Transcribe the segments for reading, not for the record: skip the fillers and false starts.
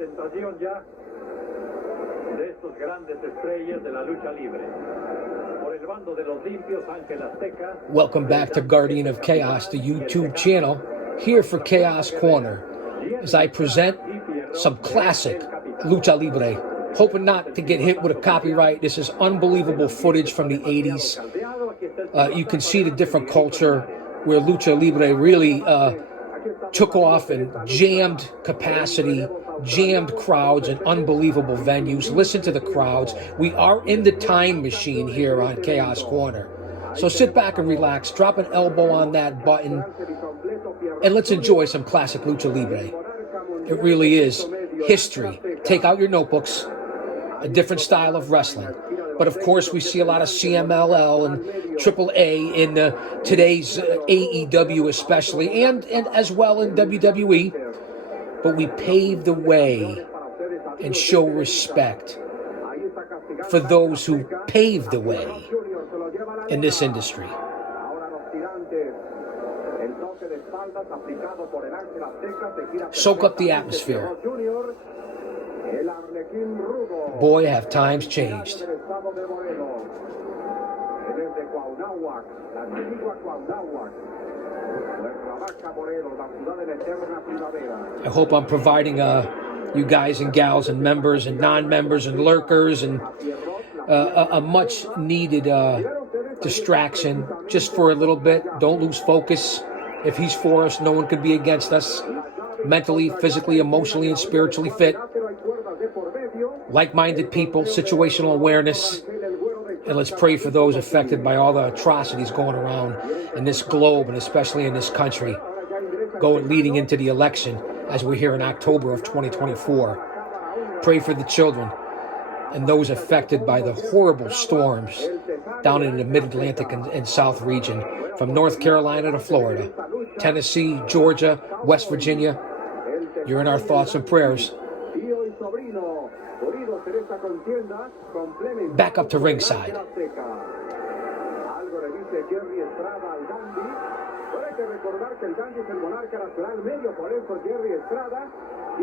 presentación ya de estos grandes estrellas de la lucha libre. Por el bando de los limpios, Ángel Azteca. Welcome back to Guardian of Chaos, the YouTube channel, here for Chaos Corner, as I present some classic lucha libre. Hoping not to get hit with a copyright. This is unbelievable footage from the 80s. You can see the different culture where lucha libre really took off and jammed capacity, jammed crowds in unbelievable venues. Listen to the crowds. We are in the time machine here on Chaos Corner. So sit back and relax, drop an elbow on that button, and let's enjoy some classic lucha libre. It really is history. Take out your notebooks, a different style of wrestling. But of course, we see a lot of CMLL and AAA in today's AEW especially, and as well in WWE. But we pave the way and show respect for those who paved the way in this industry. Soak up the atmosphere. Boy, have times changed. I hope I'm providing you guys and gals and members and non-members and lurkers and a much needed distraction just for a little bit. Don't lose focus. If he's for us, no one could be against us. Mentally, physically, emotionally, and spiritually fit. Like-minded people, situational awareness, and let's pray for those affected by all the atrocities going around in this globe and especially in this country, leading into the election as we're here in October of 2024. Pray for the children and those affected by the horrible storms down in the Mid-Atlantic and South region, from North Carolina to Florida, Tennessee, Georgia, West Virginia. You're in our thoughts and prayers. Back up to ringside.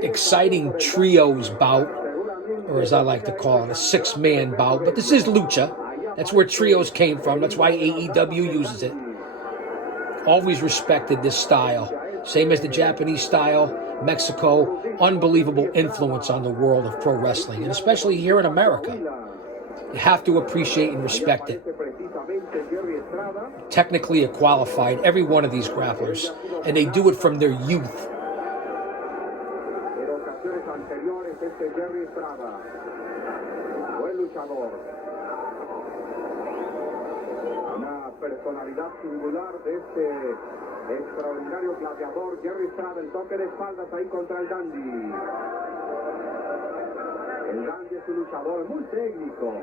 Exciting trios bout, or as I like to call it, a six-man bout. But this is lucha. That's where trios came from. That's why AEW uses it. Always respected this style. Same as the Japanese style, Mexico, unbelievable influence on the world of pro wrestling, and especially here in America. You have to appreciate and respect it. Technically a qualified, every one of these grapplers, and they do it from their youth. Personalidad singular de este extraordinario gladiador Jerry Estrada, el toque de espaldas ahí contra el Dandy. El Dandy es un luchador muy técnico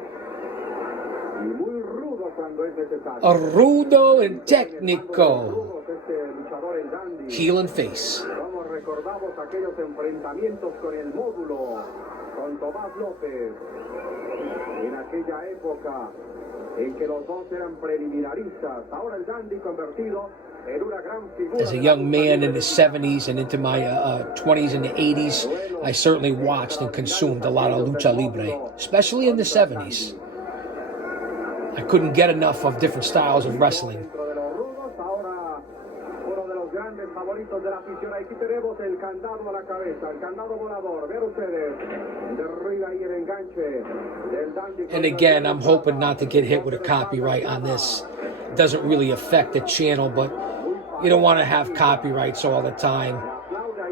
y muy rudo cuando es necesario. Rudo and técnico. Heel and face. Como recordamos aquellos enfrentamientos con el módulo, con Tomás López, en aquella época en que los dos eran preliminaristas. Ahora el Dandy convertido en una gran figura. As a young man in the 70s and into my 20s and the 80s, I certainly watched and consumed a lot of lucha libre, especially in the 70s. I couldn't get enough of different styles of wrestling. Favoritos de la afición, aquí tenemos el candado a la cabeza, el candado volador, vean ustedes, derriba ahí el enganche del Dandy. And again, I'm hoping not to get hit with a copyright on this. It doesn't really affect the channel, but you don't want to have copyrights all the time.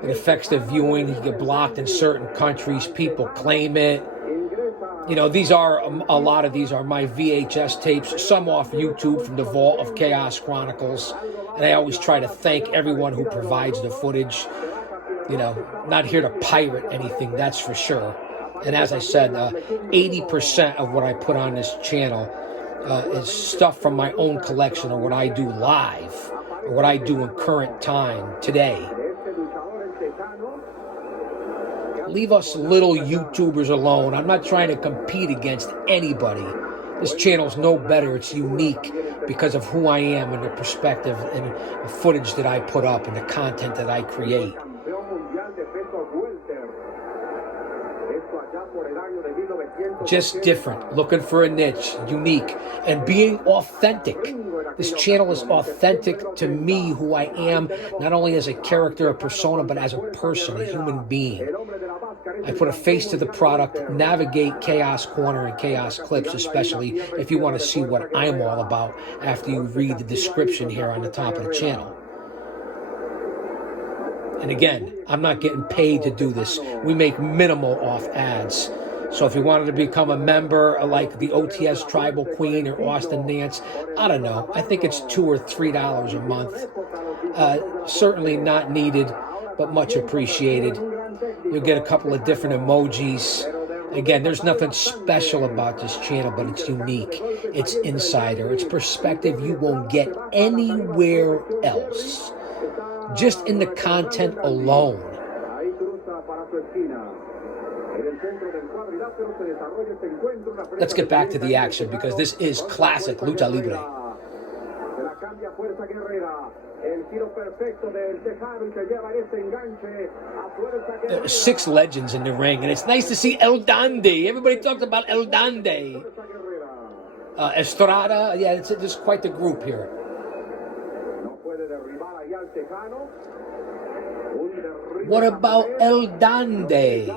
It affects the viewing. You get blocked in certain countries. People claim it. You know, these are, a lot of these are my VHS tapes, some off YouTube from the Vault of Chaos Chronicles. And I always try to thank everyone who provides the footage. You know, not here to pirate anything, that's for sure. And as I said, 80% of what I put on this channel is stuff from my own collection, or what I do live, or what I do in current time, today. Leave us little YouTubers alone. I'm not trying to compete against anybody. This channel's no better. It's unique because of who I am and the perspective and the footage that I put up and the content that I create. Just different, looking for a niche, unique, and being authentic. This channel is authentic to me, who I am, not only as a character, a persona, but as a person, a human being. I put a face to the product. Navigate Chaos Corner and Chaos Clips, especially if you want to see what I'm all about after you read the description here on the top of the channel. And again, I'm not getting paid to do this. We make minimal off ads. So if you wanted to become a member like the OTS Tribal Queen or Austin Nance, I don't know. I think it's $2 or $3 a month. Certainly not needed, but much appreciated. You'll get a couple of different emojis. Again, there's nothing special about this channel, but it's unique. It's insider. It's perspective you won't get anywhere else. Just in the content alone. Let's get back to the action, because this is classic lucha libre. 6 legends in the ring, and it's nice to see El Dande. Everybody talks about El Dande. Estrada, yeah, it's quite the group here. What about El Dande?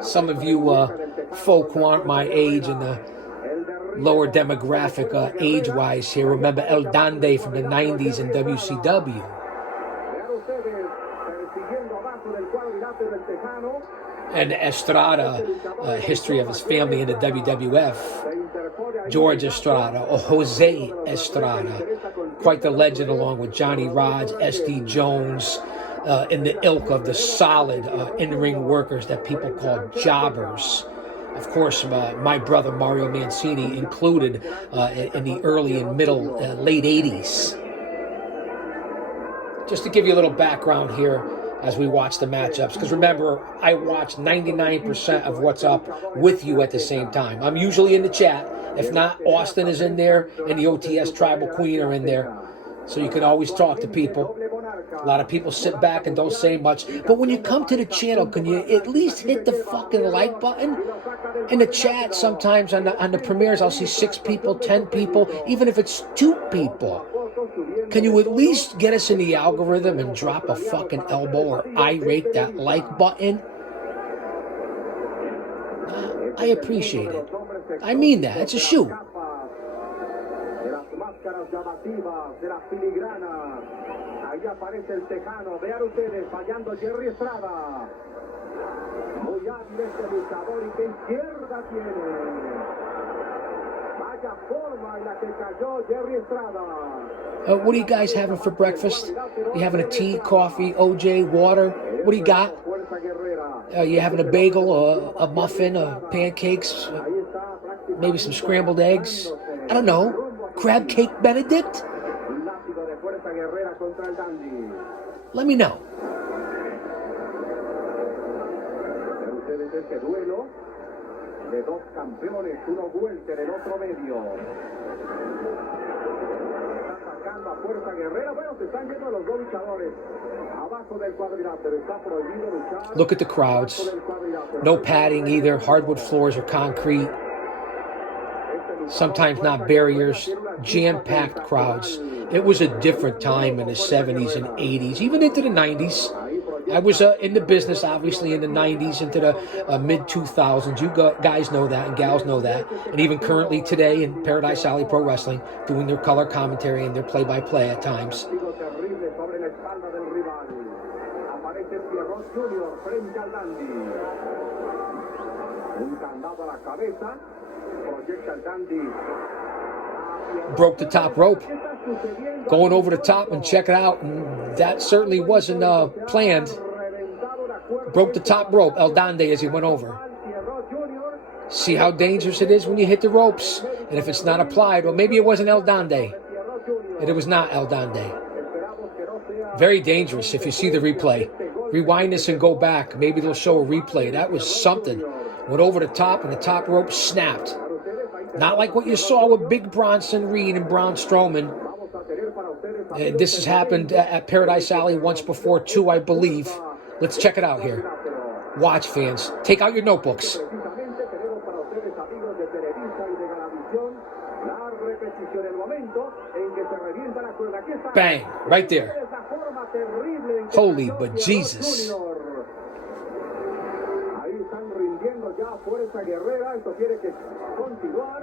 Some of you folk who aren't my age and the lower demographic age-wise here remember El Dande from the 90s in WCW. And Estrada, history of his family in the WWF. George Estrada, or Jose Estrada, quite the legend, along with Johnny Rodz, S.D. Jones, in the ilk of the solid in-ring workers that people call jobbers. Of course, my brother Mario Mancini included in the early and middle, late 80s. Just to give you a little background here as we watch the matchups, because remember, I watch 99% of what's up with you at the same time. I'm usually in the chat. If not, Austin is in there, and the OTS Tribal Queen are in there. So you can always talk to people. A lot of people sit back and don't say much. But when you come to the channel, can you at least hit the fucking like button? In the chat, sometimes on the premieres, I'll see 6 people, 10 people, even if it's 2 people. Can you at least get us in the algorithm and drop a fucking elbow or irate that like button? I appreciate it. I mean that. It's a shoot. Ahí aparece el Tejano. Vean ustedes, fallando Jerry Estrada. Muy hábil este luchador, y qué izquierda tiene. Vaya forma en la que cayó Jerry Estrada. What are you guys having for breakfast? You having a tea, coffee, OJ, water? What do you got? You having a bagel, a muffin, pancakes, maybe some scrambled eggs? I don't know. Crab cake Benedict? Let me know. Look at the crowds. No padding either. Hardwood floors or concrete. Sometimes not barriers. Jam-packed crowds. It was a different time in the 70s and 80s, even into the 90s. I was in the business, obviously, in the 90s into the mid-2000s. You guys know that, and gals know that. And even currently today in Paradise Alley Pro Wrestling, doing their color commentary and their play-by-play at times. Broke the top rope. Going over the top and check it out. And that certainly wasn't planned. Broke the top rope, El Dande, as he went over. See how dangerous it is when you hit the ropes. And if it's not applied, well, maybe it wasn't El Dande. And it was not El Dande. Very dangerous if you see the replay. Rewind this and go back. Maybe they'll show a replay. That was something. Went over the top and the top rope snapped. Not like what you saw with Big Bronson Reed and Braun Strowman. This has happened at Paradise Alley once before too, I believe. Let's check it out here. Watch, fans. Take out your notebooks. Precisamente tenemos para ustedes, amigos de Televisa y de Galavisión, la repetición, el momento en que se revienta la cuerda. Aquí está. Bang, right there. Esa forma terrible en que Holy cayó bejesus. Junior. Ahí están rindiendo ya Fuerza Guerrera. Esto tiene que continuar.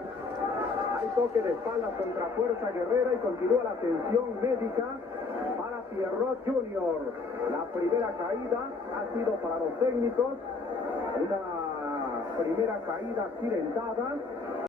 Hay toque de espaldas contra Fuerza Guerrera y continúa la atención médica para Pierrot Junior. La primera caída ha sido para los técnicos una primera caída accidentada.